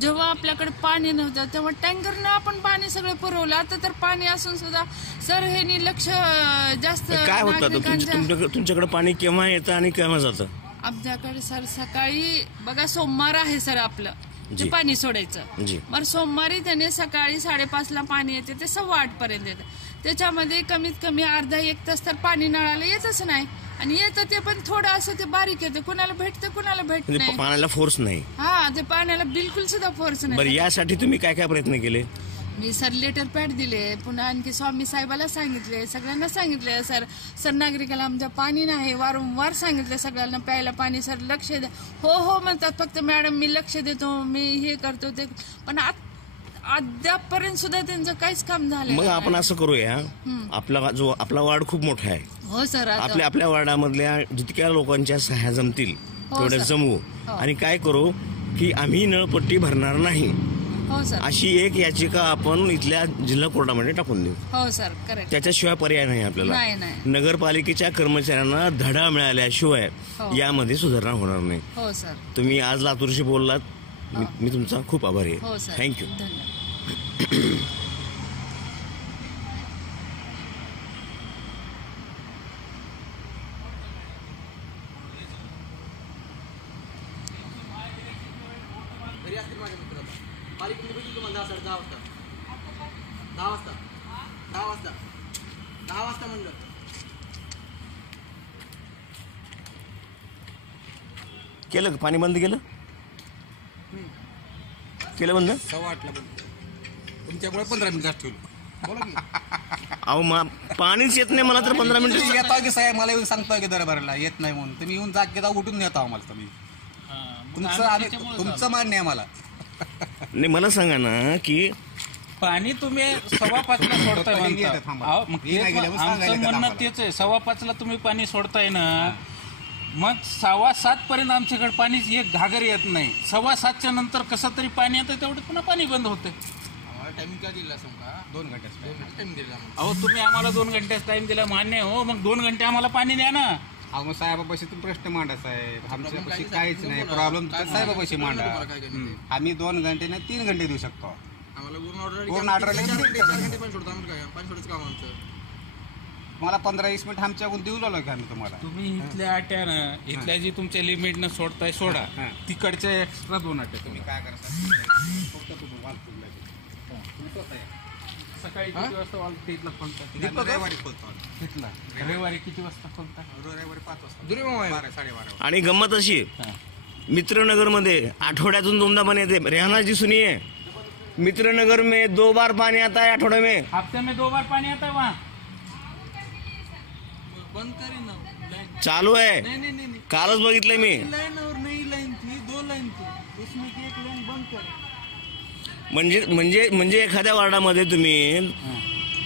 जेव्हा आपल्याकडे पाणी नव्हतं तेव्हा टँकरनं आपण पाणी सगळं पुरवलं. आता तर पाणी असून सुद्धा सर हे लक्ष जास्त काय होतं तुमच्याकडे पाणी केव्हा येतं आणि केव्हा जातं? आमच्याकडे सर सकाळी बघा सोमवार आहे सर आपलं ते पाणी सोडायचं. मग सोमवारी त्याने सकाळी 5:30ला पाणी येते ते 8:15 पर्यंत येतं. त्याच्यामध्ये कमीत कमी अर्धा 1 तास तर पाणी नळाला येतच नाही आणि येतं ते पण थोडं असं ते बारीक येतं. कुणाला भेटतं कुणाला भेटत नाही. पाण्याला फोर्स नाही. हा ते पाण्याला बिलकुल सुद्धा फोर्स नाही. बरं यासाठी तुम्ही काय काय प्रयत्न केले? मी सर लेटर पॅड दिले, पुन्हा आणखी स्वामी साहेबाला सांगितले, सगळ्यांना सांगितले सर नागरिकाला आमच्या पाणी नाही, वारंवार सांगितलं सगळ्यांना प्यायला पाणी सर लक्ष द्या. हो म्हणतात फक्त मॅडम मी लक्ष देतो मी हे करतो ते, पण अद्यापपर्यंत सुद्धा त्यांचं काहीच काम झालं. मग आपण असं करूया, आपला वार्ड खूप मोठा आहे. हो सर. आपल्या वार्डामधल्या जितक्या लोकांच्या सह्या जमतील तेवढ्या जमवू आणि काय करू की आम्ही नळपट्टी भरणार नाही अशी एक याचिका आपण इथल्या जिल्हा कोर्टामध्ये टाकून देऊ. हो सर करेक्ट. त्याच्याशिवाय पर्याय नाही आपल्याला. नगरपालिकेच्या कर्मचाऱ्यांना धडा मिळाल्याशिवाय यामध्ये सुधारणा होणार नाही. हो सर. तुम्ही आज लातूरशी बोललात, मी तुमचा खूप आभारी आहे. हो सर. थँक्यू. दहा वाजता म्हणलं. केलं का पाणी बंद केलं? केलं बंद? 8:15 बंद. तुमच्यामुळे 15 मिनिटात ठेवलं. बोला की. अहो पाणीच येत नाही मला तर 15 मिनिटं येता की साहेब मला येऊन सांगता की दरबारला येत नाही म्हणून तुम्ही येऊन जागेता उठून नेता आम्हाला. तुम्ही तुमचं मान्य आहे मला. नाही मला सांगा ना की पाणी तुम्ही 5:15ला सोडताय आमचं म्हणणं तेच आहे. 5:15ला तुम्ही पाणी सोडताय ना, मग 6:15 पर्यंत आमच्याकडे पाणी एक घागर येत नाही. 7:15च्या नंतर कसं तरी पाणी येतं तेवढं पुन्हा पाणी बंद होतं. टाइम काय दिला समजा 2 घंट्याचा टाइम दिला. अहो तुम्ही आम्हाला 2 घंट्याचा टाइम दिला मान्य हो, मग 2 घंटे आम्हाला पाणी द्या ना. अहो साहेबापाशी तुम्ही प्रश्न मांडा साहेब, आमच्यापाशी काहीच नाही. प्रॉब्लेम साहेबापाशी मांडा. आम्ही 2 घंटे नाही 3 घंटे देऊ शकतो. मला 15-20 मिनिट आमच्याकडून देऊ लागलो की आम्ही तुम्हाला. तुम्ही इथल्या आट्यानं इथल्या जी तुमच्या लिमिटनं सोडताय सोडा, तिकडच्या एक्स्ट्रा 2 आट्या तुम्ही काय करता. सकाळी किती वाजता इथला खोलता? रविवारी खोलतो. तिथला रविवारी किती वाजता खोलता? रविवारी 5 वाजता. 12-12:30. आणि गंमत अशी मित्रनगर मध्ये आठवड्यातून 2दा पाणी येते. रेहाना जी सुनिये, मित्रनगर में 2 बार पानी आता है आठवड़े में. हफ्ते में 2 बार पानी आता है वहाँ. बंद करी ना. चालू आहे. नहीं. कालच बघितलंय मी. लाइन और नई लाइन थी, 2 लाइन थी, उसमें की 1 लाइन बंद कर. म्हणजे एखाद्या वार्डामध्ये तुम्ही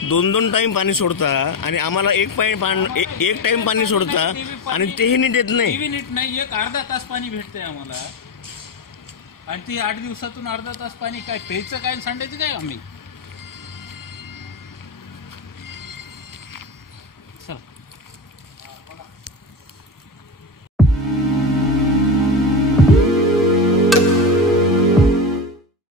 2 टाइम पाणी सोडता आणि आम्हाला 1 टाइम पाणी सोडता आणि तेही नीट देत नाही. नीट नाही. एक अर्धा तास पाणी भेटतंय आम्हाला आणि ती 8 दिवसातून अर्धा तास पाणी काय प्यायचं काय सांडायचं काय आम्ही.